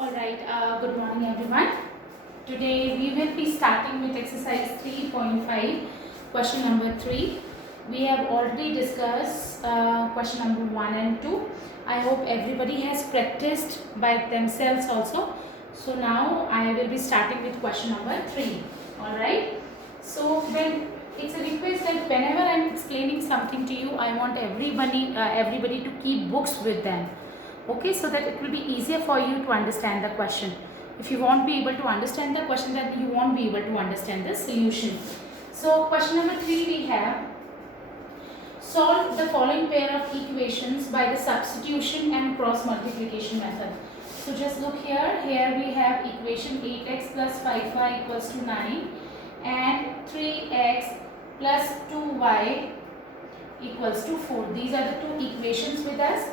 Alright, good morning everyone. Today we will be starting with exercise 3.5, question number 3. We have already discussed question number 1 and 2. I hope everybody has practiced by themselves also. So now I will be starting with question number 3. Alright. So when it's a request that whenever I am explaining something to you, I want everybody to keep books with them. Okay, so that it will be easier for you to understand the question. If you won't be able to understand the question, then you won't be able to understand the solution. So question number 3 we have, solve the following pair of equations by the substitution and cross multiplication method. So just look here, we have equation 8x plus 5y equals to 9 and 3x plus 2y equals to 4. These are the two equations with us.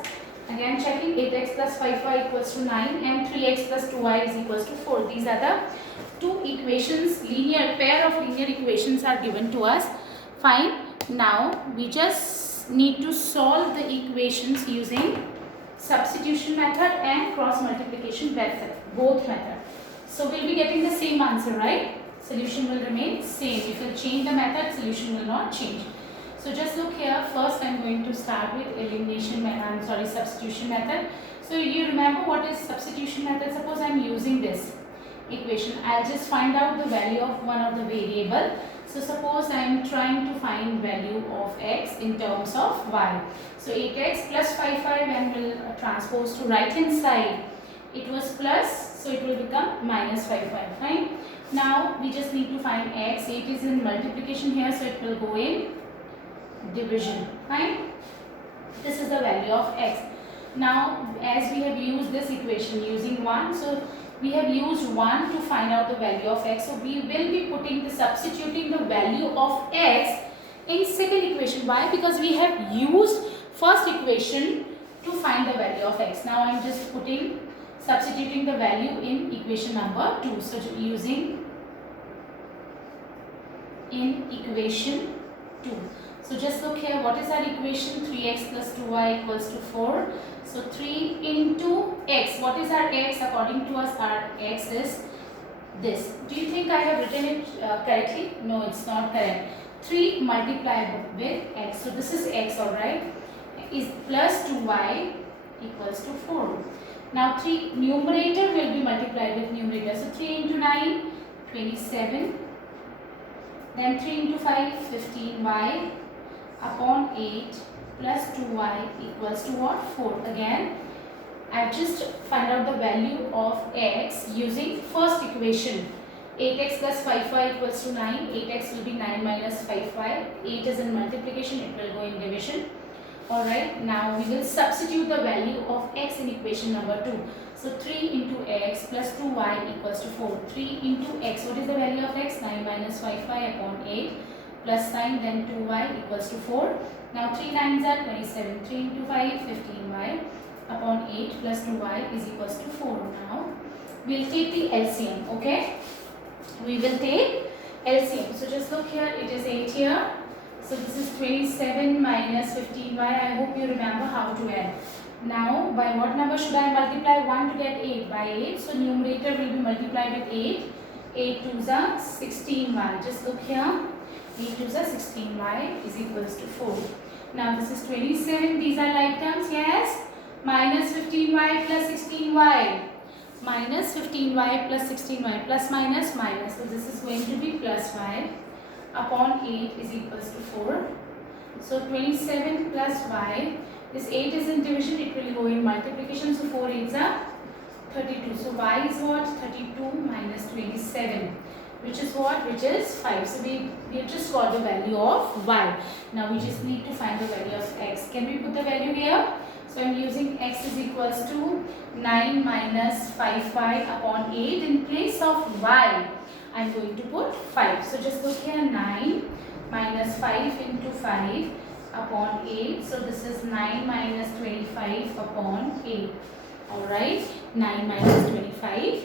Again checking, 8x plus 5y equals to 9 and 3x plus 2y is equals to 4. These are the two equations, pair of linear equations are given to us. Fine. Now we just need to solve the equations using substitution method and cross multiplication method, both methods. So we'll be getting the same answer, right? Solution will remain same. If you change the method, solution will not change. So just look here, first I am going to start with substitution method. So you remember what is substitution method? Suppose I am using this equation, I'll just find out the value of one of the variable. So suppose I am trying to find value of x in terms of y. So 8x plus 5y, when will transpose to right hand side, it was plus, so it will become minus 5y. Fine. Now we just need to find x. 8 is in multiplication here, so it will go in division. Fine. This is the value of x. Now as we have used this equation using 1, so we have used 1 to find out the value of x. So we will be substituting the value of x in second equation. Why? Because we have used first equation to find the value of x. Now I am just substituting the value in equation number 2. So using in equation 2. So just look here, what is our equation? 3x plus 2y equals to 4. So 3 into x. What is our x? According to us, our x is this. Do you think I have written it correctly? No, it's not correct. 3 multiplied with x. So this is x, alright, is plus 2y equals to 4. Now 3 numerator will be multiplied with numerator. So 3 into 9, 27. Then 3 into 5, 15y upon 8 plus 2y equals to what? 4. Again, I just find out the value of x using first equation. 8x plus 5y equals to 9. 8x will be 9 minus 5y. 8 is in multiplication, it will go in division. Alright, now we will substitute the value of x in equation number 2. So 3 into x plus 2y equals to 4. 3 into x, what is the value of x? 9 minus 5y upon 8 plus 9, then 2y equals to 4. Now 3 9s are 27. 3 into 5, 15y upon 8 plus 2y is equals to 4. Now we will take the LCM, okay? We will take LCM. So just look here, it is 8 here. So this is 27 minus 15y. I hope you remember how to add. Now by what number should I multiply 1 to get 8? By 8. So numerator will be multiplied with 8. 8 2s are 16y. Just look here. 8 2s are 16y is equals to 4. Now this is 27. These are like terms. Yes. Minus 15y plus 16y. Minus 15y plus 16y. Plus minus minus. So this is going to be plus 5 upon 8 is equals to 4. So 27 plus y. This 8 is in division, it will go in multiplication. So 4 8s are 32. So y is what? 32 minus 27. Which is what? Which is 5. So we just got the value of y. Now we just need to find the value of x. Can we put the value here? So I am using x is equals to 9 minus 5y upon 8. In place of y, I am going to put 5. So just look here, 9 minus 5 into 5 upon 8. So this is 9 minus 25 upon 8. Alright, 9 minus 25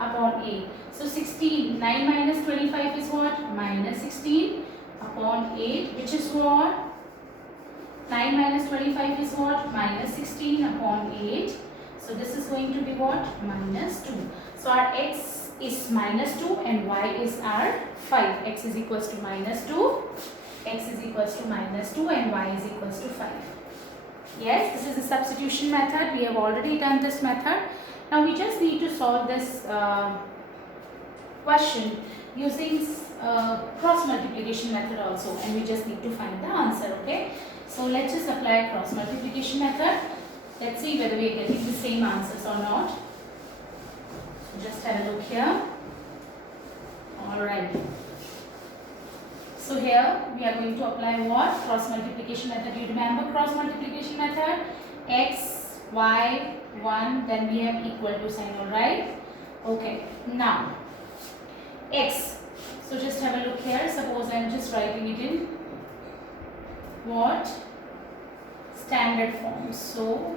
upon 8. So 16, 9 minus 25 is what? Minus 16 upon 8, which is what? 9 minus 25 is what? Minus 16 upon 8. So this is going to be what? Minus 2. So our x is minus 2 and y is our 5. X is equals to minus 2, x is equals to minus 2 and y is equals to 5. Yes, this is the substitution method. We have already done this method. Now we just need to solve this question using cross multiplication method also, and we just need to find the answer. Okay, so let's just apply cross multiplication method. Let's see whether we are getting the same answers or not. Just have a look here. Alright. So here we are going to apply what? Cross multiplication method. You remember cross multiplication method? X, y, 1, then we have equal to sign. Alright. Okay. Now, x. So just have a look here. Suppose I am just writing it in what? Standard form. So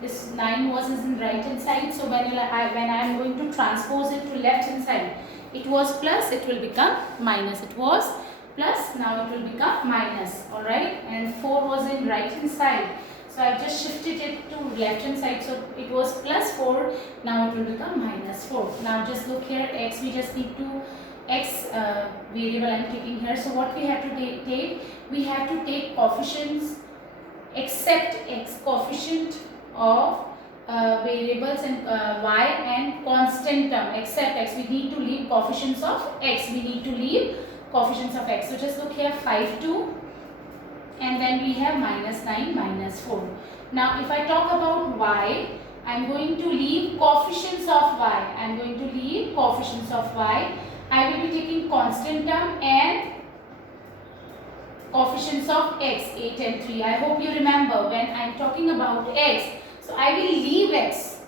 this 9 was in right hand side. So when I am going to transpose it to left hand side, it was plus, it will become minus. It was plus, now it will become minus. Alright. And 4 was in right hand side. So I have just shifted it to left hand side. So it was plus 4. Now it will become minus 4. Now just look here. X, we just need to x variable I am taking here. So what we have to take? We have to take coefficients except x, coefficient of variables and y and constant term except x. We need to leave coefficients of x. We need to leave coefficients of x. So just look here, 5, 2, and then we have minus 9, minus 4. Now if I talk about y, I am going to leave coefficients of y. I am going to leave coefficients of y. I will be taking constant term and coefficients of x, 8 and 3. I hope you remember when I am talking about x. So I will leave x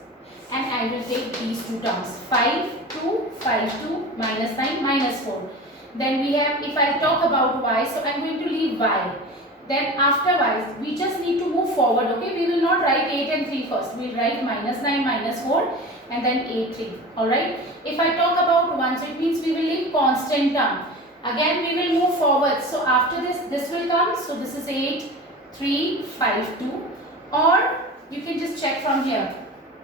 and I will take these two terms, 5, 2, 5, 2, minus 9, minus 4. Then we have, if I talk about y, so I am going to leave y. Then after y, we just need to move forward. Okay, we will not write 8 and 3 first. We will write minus 9, minus 4 and then 8, 3. Alright. If I talk about 1, so it means we will leave constant term. Again we will move forward. So after this will come. So this is 8, 3, 5, 2. Or you can just check from here.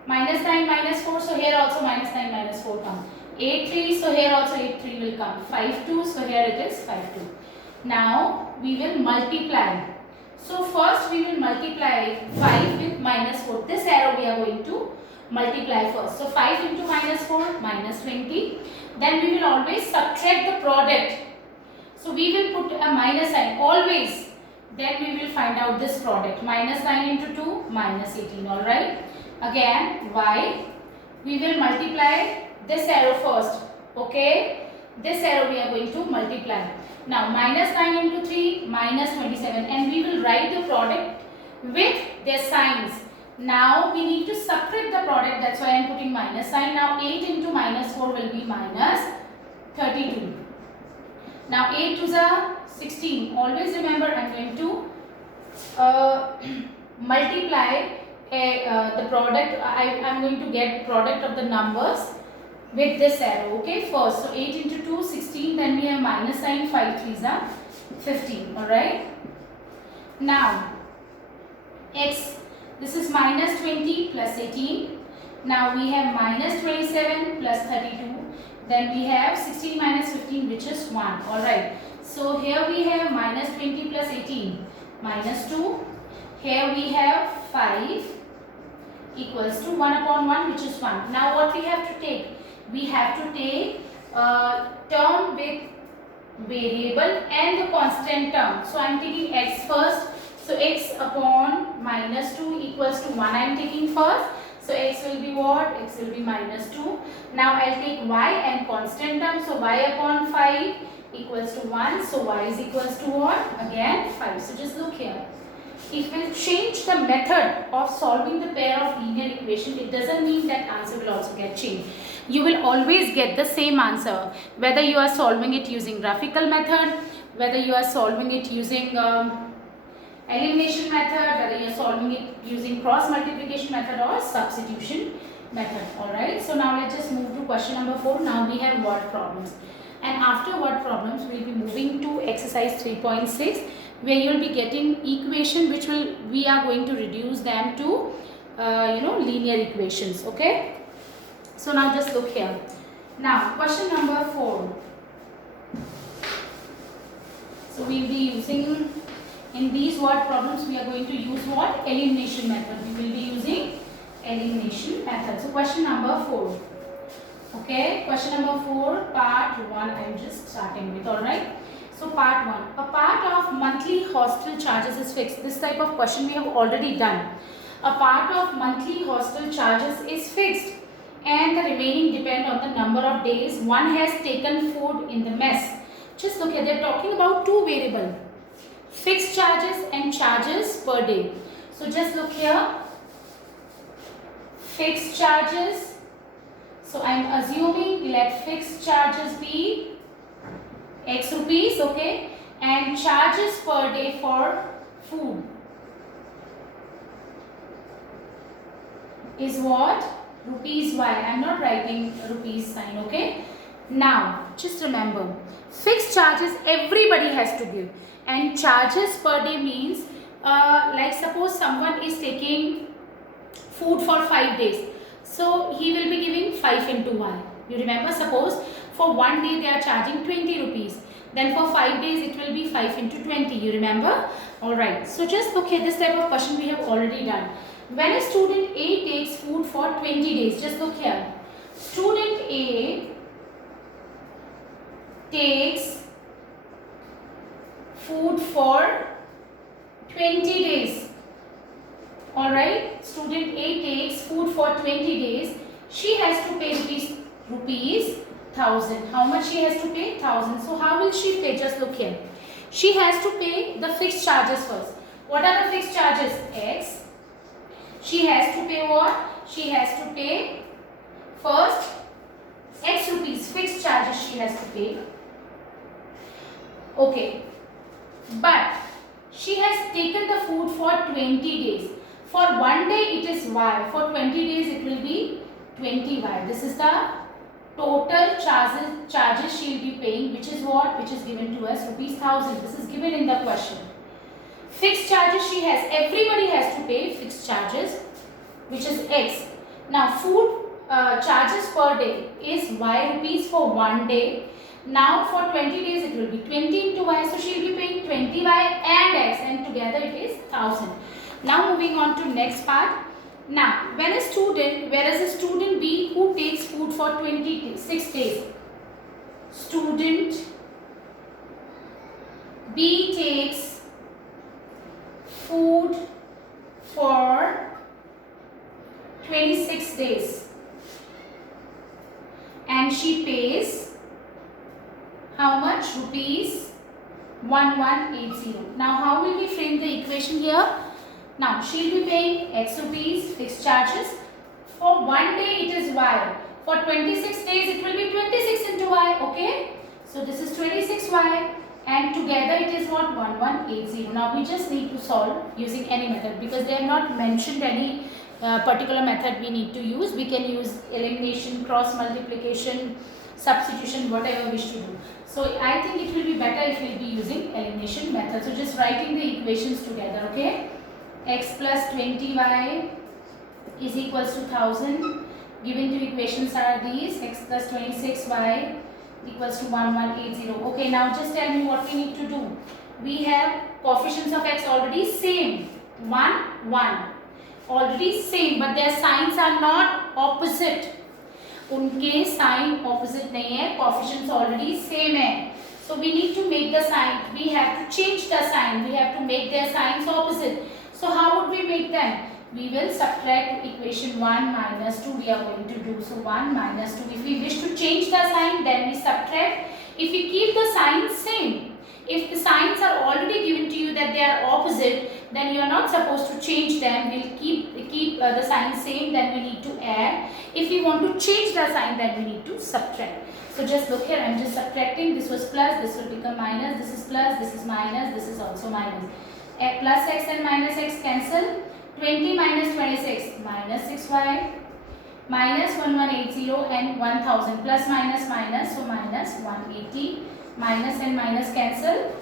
Minus 9, minus 4. So here also minus 9, minus 4 come. 8, 3. So here also 8, 3 will come. 5, 2. So here it is 5, 2. Now we will multiply. So first we will multiply 5 with minus 4. This arrow we are going to multiply first. So 5 into minus 4, minus 20. Then we will always subtract the product. So we will put a minus sign always. Then we will find out this product. Minus 9 into 2, minus 18. Alright. Again, y. We will multiply this arrow first. Okay. This arrow we are going to multiply. Now minus 9 into 3, minus 27. And we will write the product with their signs. Now we need to subtract the product. That's why I am putting minus sign. Now 8 into minus 4 will be minus 32. Now 8 to the 16. Always remember I am going to multiply the product. I am going to get product of the numbers with this arrow. Okay, first. So 8 into 2, 16. Then we have minus sign. 5 3s are 15. Alright. Now x. This is minus 20 plus 18. Now we have minus 27 plus 32. Then we have 16 minus 15, which is 1. Alright. So here we have minus 20 plus 18, minus 2. Here we have 5 equals to 1 upon 1, which is 1. Now what we have to take? We have to take term with variable and the constant term. So I am taking x first. So x upon minus 2 equals to 1 I am taking first. So x will be what? X will be minus 2. Now I will take y and constant term. So y upon 5 equals to 1. So y is equals to what? Again 5. So just look here. If we change the method of solving the pair of linear equation, it doesn't mean that answer will also get changed. You will always get the same answer. Whether you are solving it using graphical method, whether you are solving it using elimination method, whether you are solving it using cross multiplication method or substitution method. Alright, so now let's just move to question number 4. Now we have word problems, and after word problems we will be moving to exercise 3.6, where you will be getting equation which we are going to reduce them to linear equations. Okay, so now just look here. Now question number 4. So we will be using, in these word problems we are going to use what? Elimination method. We will be using elimination method. So question number 4. Okay, question number 4, part 1 I am just starting with. Alright, so part 1, a part of monthly hostel charges is fixed. This type of question we have already done. A part of monthly hostel charges is fixed and the remaining depend on the number of days one has taken food in the mess. Just look at, they are talking about two variables, fixed charges and charges per day. So just look here, fixed charges. So I am assuming let fixed charges be X rupees, okay, and charges per day for food is what? Rupees Y. I am not writing rupees sign, okay. Now just remember, fixed charges everybody has to give, and charges per day means like suppose someone is taking food for 5 days. So he will be giving 5 into Y. You remember, suppose for 1 day they are charging 20 rupees. Then for 5 days it will be 5 into 20. You remember? Alright. So just look at this type of question we have already done. When a student A takes food for 20 days. Just look here. Student A takes food for 20 days. Alright, student A takes food for 20 days. She has to pay rupees 1000. How much she has to pay? 1000. So how will she pay? Just look here. She has to pay the fixed charges first. What are the fixed charges? X. She has to pay what? She has to pay first X rupees, fixed charges she has to pay. Okay. But she has taken the food for 20 days. For 1 day it is Y. For 20 days it will be 20Y. This is the total charges she will be paying, which is what? Which is given to us, rupees 1000. This is given in the question. Fixed charges she has. Everybody has to pay fixed charges, which is X. Now food charges per day is Y rupees for 1 day. Now for 20 days it will be 20 into Y. So she will be paying 20Y and X, and together it is 1000. Now moving on to next part. Now when a student, whereas a student B who takes food for 26 days. Student B takes food for 26 days and she pays how much? Rupees 1180. Now how will we frame the equation here? Now she will be paying X rupees fixed charges. For 1 day it is Y. For 26 days it will be 26 into Y. Okay. So this is 26Y and together it is what? 1180. Now we just need to solve using any method because they have not mentioned any particular method we need to use. We can use elimination, cross multiplication, substitution, whatever we wish to do. So I think it will be better if we will be using elimination method. So just writing the equations together, okay. X plus 20Y is equals to 1000. Given two equations are these. X plus 26Y equals to 1180. Okay, now just tell me what we need to do. We have coefficients of X already same. 1, 1. Already same, but their signs are not opposite. उनके sign opposite नहीं है, coefficients already same है. So we need to make the sign, we have to change the sign, we have to make their signs opposite. So how would we make them? We will subtract equation 1 minus 2 we are going to do. So 1 minus 2, if we wish to change the sign then we subtract. If we keep the signs same, if the signs are already given to you that they are opposite, then you are not supposed to change them. We'll keep the sign same, then we need to add. If we want to change the sign, then we need to subtract. So just look here, I am just subtracting. This was plus, this will become minus, this is plus, this is minus, this is also minus. Plus X and minus X cancel. 20 minus 26 minus 6Y minus 1180 and 1000 plus minus minus, so minus 180. Minus and minus cancel.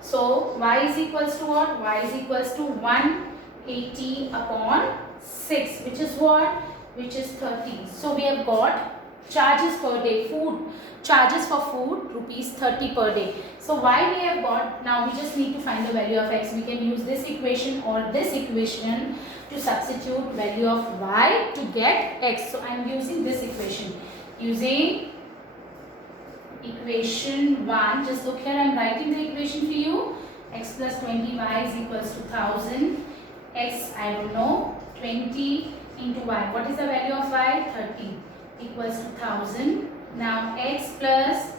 So y is equals to what? Y is equals to 1 80 upon 6, which is what? Which is 30. So we have got charges per day, food charges for food rupees 30 per day. So why we have got, now we just need to find the value of x. We can use this equation or this equation to substitute value of y to get x. So I am using this equation. Using equation 1, just look here, I am writing the equation for you. X plus 20y is equals to 1000. X, I don't know, 20 into y. What is the value of y? 30 equals to 1000. Now x plus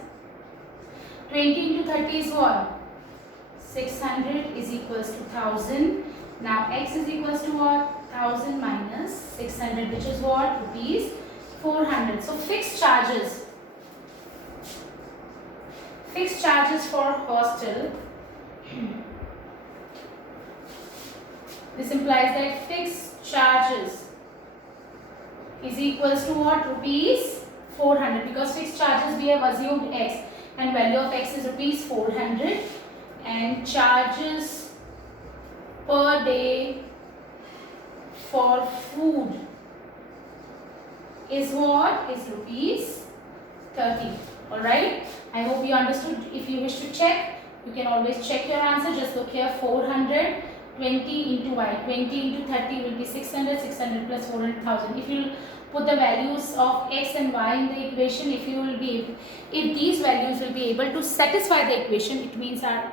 20 into 30 is what? 600 is equals to 1000. Now x is equals to what? 1000 minus 600, which is what? Rupees 400. So fixed charges for hostel. This implies that fixed charges is equals to what? Rupees 400, because fixed charges we have assumed x and value of x is rupees 400, and charges per day for food is what? Is rupees 30. Alright, I hope you understood. If you wish to check, you can always check your answer. Just look here, 400, 20 into y, 20 into 30 will be 600, 600 plus 400,000. If you put the values of x and y in the equation, if these values will be able to satisfy the equation, it means our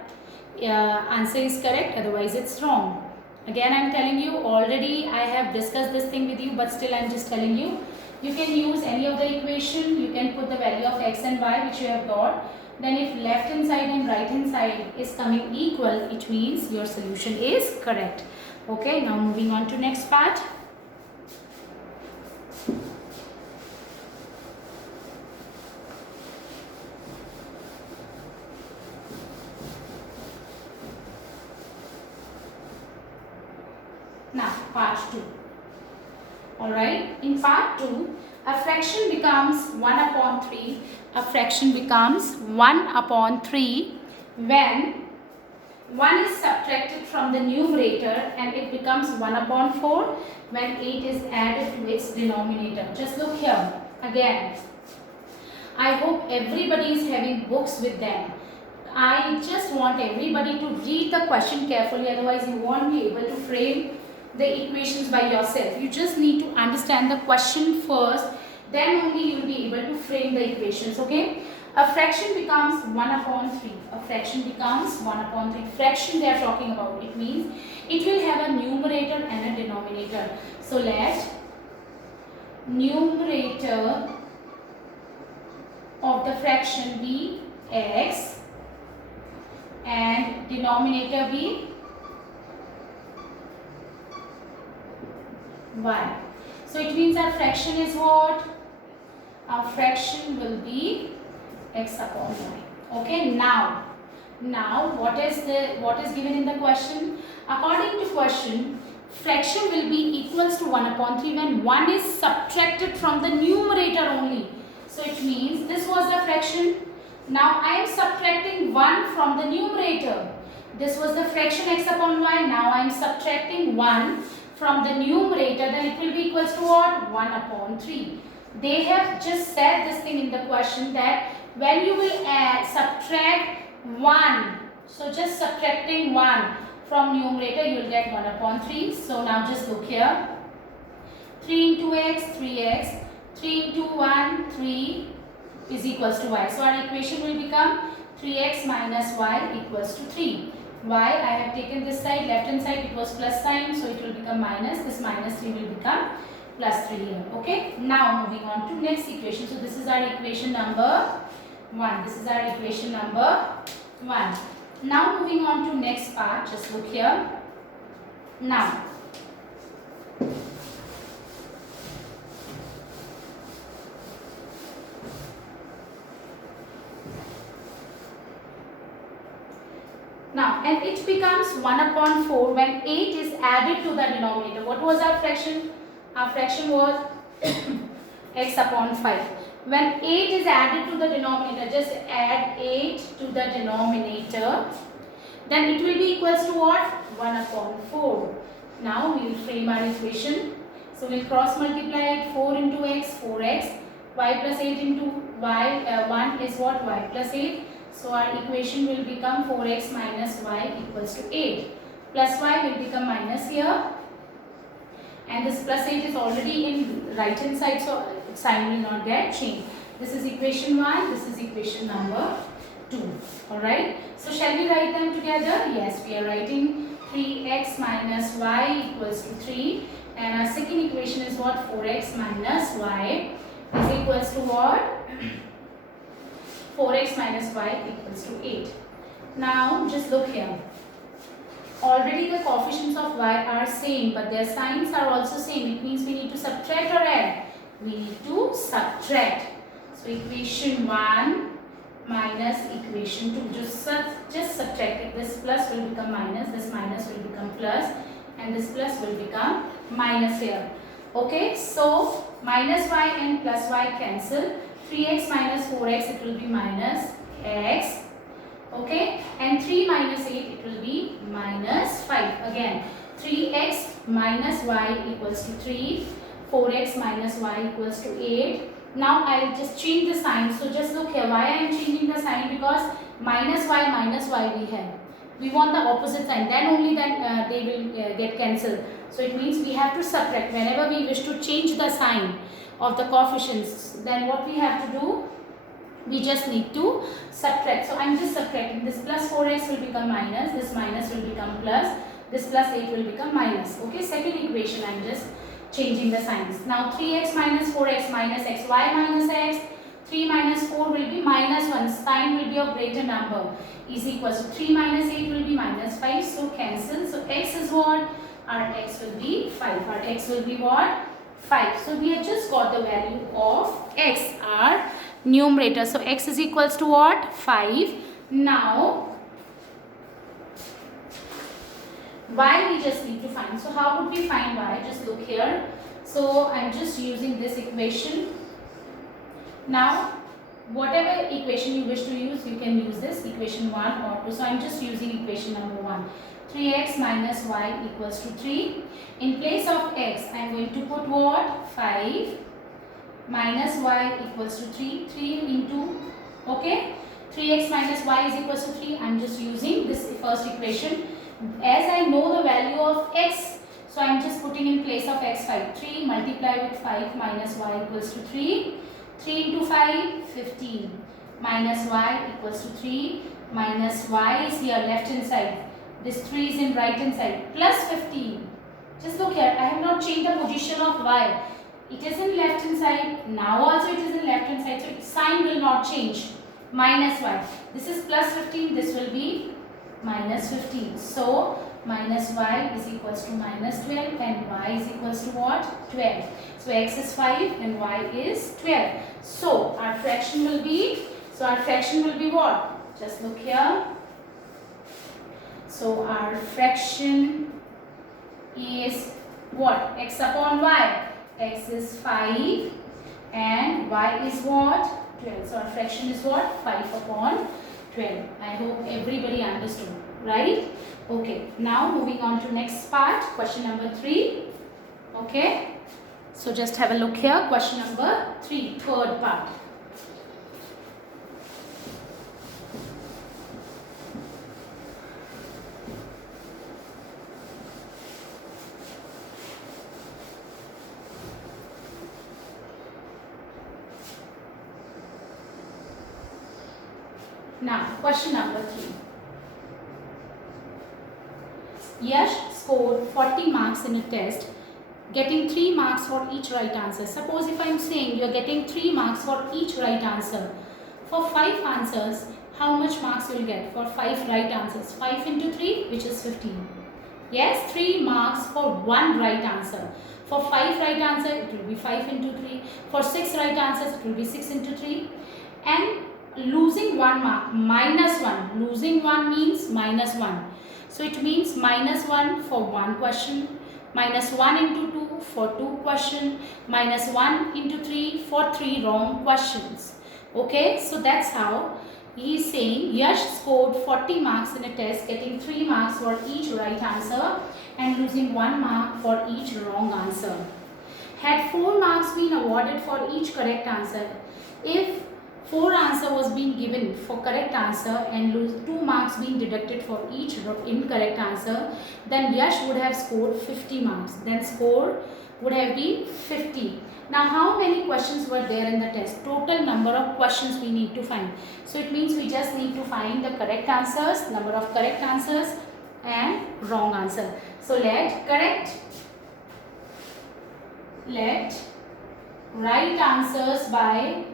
answer is correct, otherwise it's wrong. Again, I am telling you, already I have discussed this thing with you, but still I am just telling you. You can use any of the equation, you can put the value of x and y which you have got. Then if left hand side and right hand side is coming equal, it means your solution is correct. Okay, now moving on to next part. Now part 2. Alright, in part 2, a fraction becomes 1 upon 3. A fraction becomes 1 upon 3 when 1 is subtracted from the numerator, and it becomes 1 upon 4 when 8 is added to its denominator. Just look here again. I hope everybody is having books with them. I just want everybody to read the question carefully, otherwise you won't be able to frame the equations by yourself. You just need to understand the question first, then only you will be able to frame the equations. Okay, a fraction becomes 1 upon 3. A fraction becomes 1 upon 3. Fraction they are talking about, it means it will have a numerator and a denominator. So let numerator of the fraction be x and denominator be y. So it means our fraction is what? Our fraction will be x upon y. Okay, now what is given in the question? According to question, fraction will be equals to 1 upon 3 when 1 is subtracted from the numerator only. So it means this was the fraction. Now I am subtracting 1 from the numerator. This was the fraction x upon y. Now I am subtracting 1 from the numerator, then it will be equals to what? 1 upon 3. They have just said this thing in the question that when you will subtract 1, so just subtracting 1 from numerator, you will get 1 upon 3. So now just look here. 3 into x, 3x. 3 into 1, 3 is equals to y. So our equation will become 3x minus y equals to 3. Y, I have taken this side, left hand side it was plus sign, so it will become minus. This minus 3 will become plus 3 here. Okay, now moving on to next equation. So this is our equation number 1. This is our equation number 1. Now moving on to next part, just look here. Now and it becomes 1 upon 4 when 8 is added to the denominator. What was our fraction? Our fraction was x upon 5. When 8 is added to the denominator, just add 8 to the denominator, then it will be equals to what? 1 upon 4. Now we will frame our equation. So we will cross multiply it. 4 into x, 4x. Y plus 8 into y, 1 is what? Y plus 8. So our equation will become 4x minus y equals to 8. Plus y will become minus here. And this plus 8 is already in right hand side, so sign will not get changed. This is equation 1, this is equation number 2. Alright. So shall we write them together? Yes, we are writing 3x minus y equals to 3. And our second equation is what? 4x minus y is equals to what? 4x minus y equals to 8. Now just look here. Already the coefficients of y are same, but their signs are also same. It means we need to subtract or add. We need to subtract. So equation 1 minus equation 2. Just subtract it. This plus will become minus, this minus will become plus, and this plus will become minus here. Okay, so minus y and plus y cancel. 3x minus 4x, it will be minus x. Okay, and 3 minus 8, it will be minus 5. Again, 3x minus y equals to 3, 4x minus y equals to 8. Now I will just change the sign. So just look here, why I am changing the sign? Because minus y we have. We want the opposite sign, then only then they will get cancelled. So it means we have to subtract. Whenever we wish to change the sign of the coefficients, then what we have to do? We just need to subtract. So I am just subtracting. This plus 4x will become minus, this minus will become plus, this plus 8 will become minus. Okay, second equation I am just changing the signs. Now 3x minus 4x minus x, y minus x, 3 minus 4 will be minus 1, sign will be of greater number, is equals to 3 minus 8 will be minus 5, so cancel. So x is what? Our x will be 5. Our x will be what? 5. So we have just got the value of x, our numerator. So x is equals to what? 5. Now y we just need to find. So how would we find y? Just look here. So I'm just using this equation. Now whatever equation you wish to use, you can use this equation 1 or 2. So I'm just using equation number 1. 3x minus y equals to 3. In place of x, I am going to put what? 5 minus y equals to 3. 3 into, okay, 3x minus y is equals to 3. I am just using this first equation. As I know the value of x, so I am just putting in place of x 5. 3 multiply with 5 minus y equals to 3. 3 into 5, 15. Minus y equals to 3. Minus y is here left hand side. This 3 is in right hand side. Plus 15. Just look here. I have not changed the position of y. It is in left hand side. Now also it is in left hand side. So sign will not change. Minus y. This is plus 15. This will be minus 15. So minus y is equals to minus 12 and y is equals to what? 12. So x is 5 and y is 12. So our fraction will be, what? Just look here. So our fraction is what? X upon y. X is 5 and y is what? 12. So our fraction is what? 5 upon 12. I hope everybody understood, right? Okay, now moving on to next part, question number 3. Okay, so just have a look here, question number 3, third part. Now, question number 3. Yash scored 40 marks in a test, getting 3 marks for each right answer. Suppose if I am saying you are getting 3 marks for each right answer. For 5 answers, how much marks you will get? For 5 right answers, 5 into 3, which is 15. Yes, 3 marks for 1 right answer. For 5 right answer, it will be 5 into 3. For 6 right answers, it will be 6 into 3. And losing 1 mark, minus 1. Losing 1 means minus 1. So it means minus 1 for 1 question, minus 1 into 2 for 2 questions, minus 1 into 3 for 3 wrong questions. Okay, so that's how he is saying Yash scored 40 marks in a test, getting 3 marks for each right answer, and losing 1 mark for each wrong answer. Had 4 marks been awarded for each correct answer, if 4 answer was being given for correct answer and 2 marks being deducted for each incorrect answer, then Yash would have scored 50 marks. Then score would have been 50. Now how many questions were there in the test? Total number of questions we need to find. So it means we just need to find the correct answers, number of correct answers and wrong answer. So let right answers by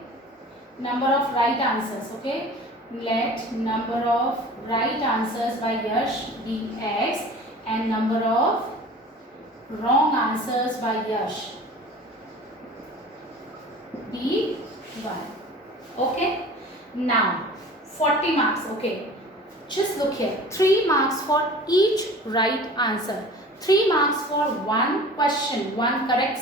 number of right answers. Okay, let number of right answers by Yash be X and number of wrong answers by Yash be Y. Okay, now 40 marks. Okay, just look here, 3 marks for each right answer, 3 marks for one question, one correct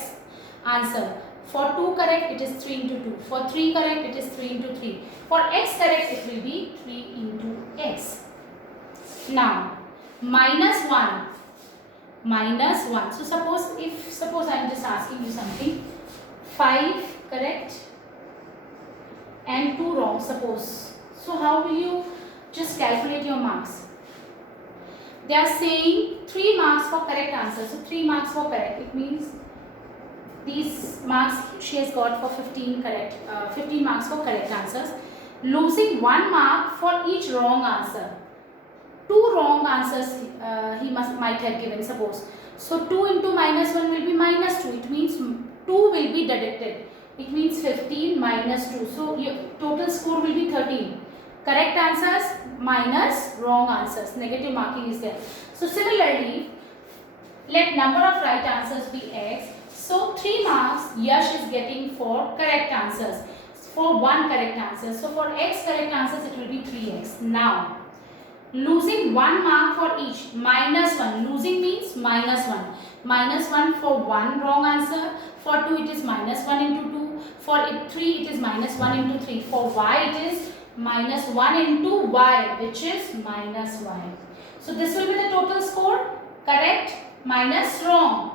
answer. For 2 correct it is 3 into 2. For 3 correct it is 3 into 3. For x correct it will be 3 into x. Now minus 1. So suppose I am just asking you something. 5 correct and 2 wrong, suppose. So how will you just calculate your marks? They are saying 3 marks for correct answer. So 3 marks for correct. It means these marks she has got for 15 marks for correct answers, losing 1 mark for each wrong answer. 2 wrong answers might have given, suppose. So 2 into minus 1 will be minus 2. It means 2 will be deducted. It means 15 minus 2. So your total score will be 13. Correct answers minus wrong answers. Negative marking is there. So similarly, let number of right answers be X. So 3 marks Yash is getting for correct answers, for 1 correct answer. So for X correct answers it will be 3x. Now losing 1 mark for each, minus 1. Losing means minus 1. Minus 1 for 1 wrong answer. For 2 it is minus 1 into 2. For 3 it is minus 1 into 3. For y it is minus 1 into y, which is minus y. So this will be the total score. Correct minus wrong.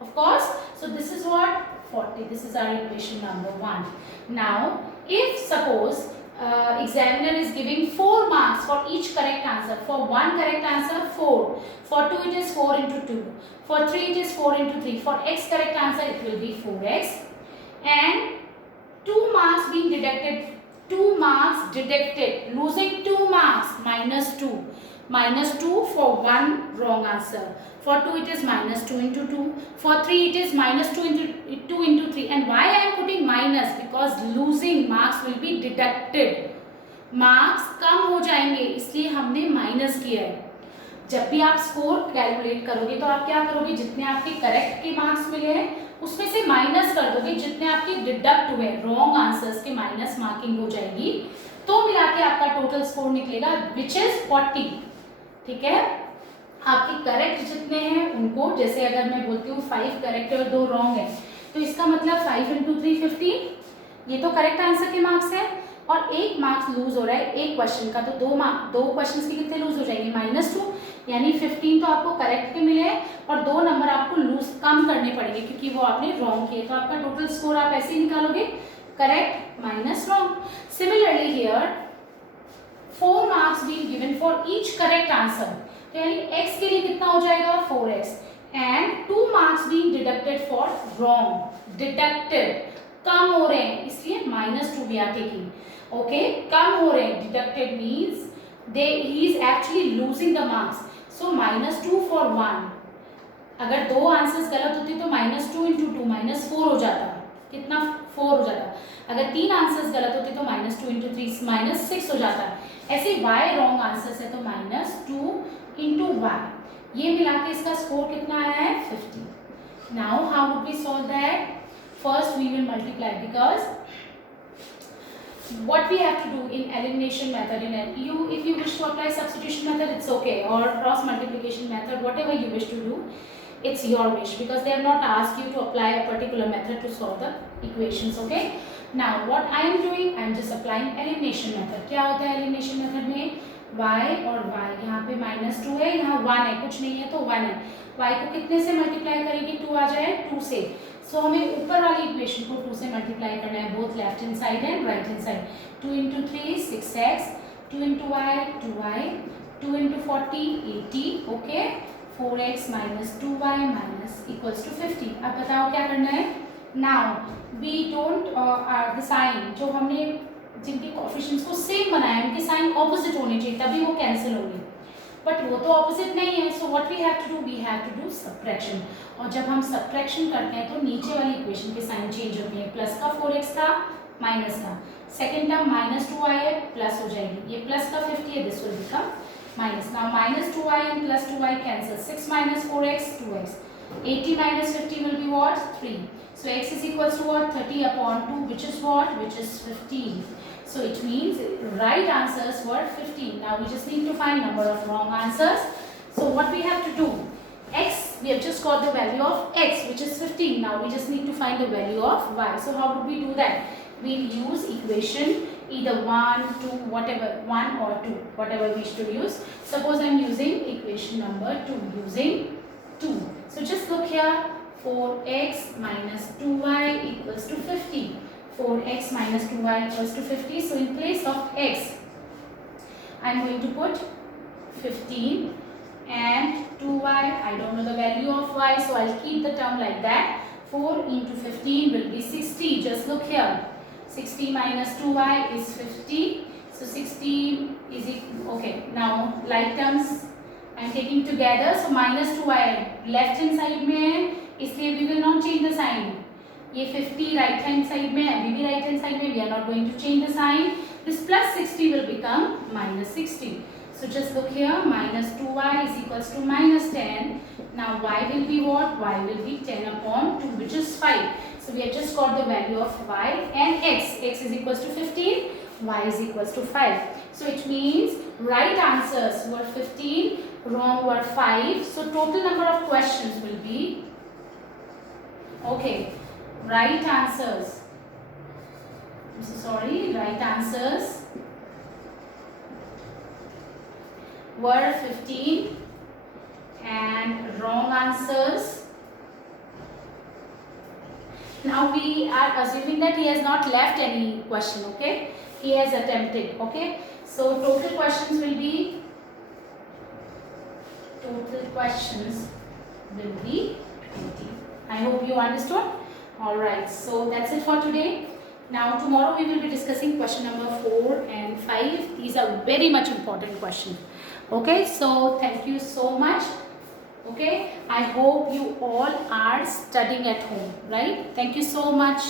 Of course, so this is what? 40. This is our equation number 1. Now, if suppose examiner is giving 4 marks for each correct answer. For 1 correct answer, 4. For 2 it is 4 into 2. For 3 it is 4 into 3. For x correct answer it will be 4x. And 2 marks being deducted. 2 marks deducted. Losing 2 marks, minus 2. Minus 2 for 1 wrong answer. For 2 it is minus 2 into 2. For 3 it is minus 2 into 3. And why I am putting minus? Because losing marks will be deducted. Marks कम हो जाएंगे, इसलिए हमने minus किया है. जब भी आप score calculate करोगे तो आप क्या करोगे? जितने आपके करेक्ट के मार्क्स मिले हैं उसमें से माइनस कर दोगे. जितने आपके डिडक्ट हुए रॉन्ग आंसर्स के माइनस मार्किंग हो जाएगी, तो मिला के आपका टोटल स्कोर निकलेगा, विच इज 40. ठीक है, आपके करेक्ट जितने हैं उनको, जैसे अगर मैं बोलती हूँ 5 करेक्ट और 2 रॉन्ग है, तो इसका मतलब 5 into 3 15. ये तो करेक्ट आंसर के मार्क्स है. और 1 मार्क्स लूज हो रहा है एक क्वेश्चन का, तो 2 क्वेश्चन के कितने लूज हो जाएंगे? -2. यानी 15 तो आपको करेक्ट के मिले हैं और 2 नंबर आपको लूज कम करने पड़ेंगे क्योंकि वो आपने रॉन्ग किए. तो आपका टोटल स्कोर आप ऐसे ही निकालोगे, correct minus wrong. Similarly here 4 marks being given for each correct answer. तो यानी x के लिए कितना हो जाएगा? 4x. And 2 marks being deducted for wrong. Deducted कम हो रहे हैं इसलिए -2 भी आते की. ओके, कम हो रहे हैं. Deducted means he is actually losing the marks. So -2 for 1. अगर 2 आंसर्स गलत होते तो -2 into 2 -4 हो जाता. कितना? 4 हो जाता. अगर 3 आंसर्स गलत होते तो -2 into 3 -6 हो जाता. ऐसे y रॉन्ग आंसर्स है तो -2 into y. ये मिला के इसका स्कोर कितना आया है? 50. Now how would we solve that? First we will multiply, because what we have to do in elimination method, if you wish to apply substitution method, it's okay, or cross multiplication method, whatever you wish to do, it's your wish, because they have not asked you to apply a particular method to solve the equations. Okay, now what I am doing, I am just applying elimination method. क्या होता है elimination method में? y और y, यहाँ पे -2 है, यहाँ 1 है, कुछ नहीं है तो 1 है। y को कितने से मल्टीप्लाई करेंगे, 2 आ जाए 2 से। सो हमें ऊपर वाली इक्वेशन को 2 से मल्टीप्लाई करना है, both left hand side and right hand side. 2 into 3 6x, 2 into y 2y, 2 into 40 80, okay. 4x minus 2y minus equals to 50। अब बताओ क्या करना है। Now we don't the sign जो हमने जिनके कोएफिशिएंट्स को सेम बनाया उनके साइन ऑपोजिट होने चाहिए, तभी वो कैंसिल होंगे, बट वो तो ऑपोजिट नहीं है। So what we have to do, we have to do subtraction. और जब हम सब्ट्रैक्शन करते हैं तो नीचे वाली इक्वेशन के साइन चेंज होते हैं, प्लस का 4x था माइनस का, सेकेंड टर्म -2y है प्लस हो जाएगी, ये प्लस का 50 है, this will become minus. Now -2y and plus 2y cancel. 6 minus 4x 2x. 80 minus 50 will be what? 3. So x is equals to what? 30 upon 2, which is what? Which is 15. So it means right answers were 15. Now we just need to find number of wrong answers. So what we have to do? X, we have just got the value of x, which is 15. Now we just need to find the value of y. So how would we do that? We'll use equation either 1, 2, whatever, 1 or 2, whatever we should use. Suppose I'm using equation number 2, using 2. So just look here, 4x minus 2y equals to 50. 4x minus 2y equals to 50. So in place of x, I'm going to put 15 and 2y. I don't know the value of y, so I'll keep the term like that. 4 into 15 will be 60. Just look here. 60 minus 2y is 50. So 60 is equal, okay. Now like terms I'm taking together. So minus 2y left hand side में है, इसलिए we will not change the sign. ये 50 right hand side में है, अभी भी right hand side में, we are not going to change the sign. This plus 60 will become minus 60. So just look here, minus 2y is equals to minus 10. Now y will be what? Y will be 10 upon 2, which is 5. So we have just got the value of y and x. X is equals to 15, y is equals to 5. So it means right answers were 15, wrong were 5. So total number of questions will be, okay, right answers, I'm so sorry, right answers were 15 and wrong answers. Now we are assuming that he has not left any question, okay, he has attempted, okay. So total questions will be 20. I hope you understood. All right, so that's it for today. Now tomorrow we will be discussing question number 4 and 5. These are very much important questions, okay. So thank you so much. Okay, I hope you all are studying at home, right? Thank you so much.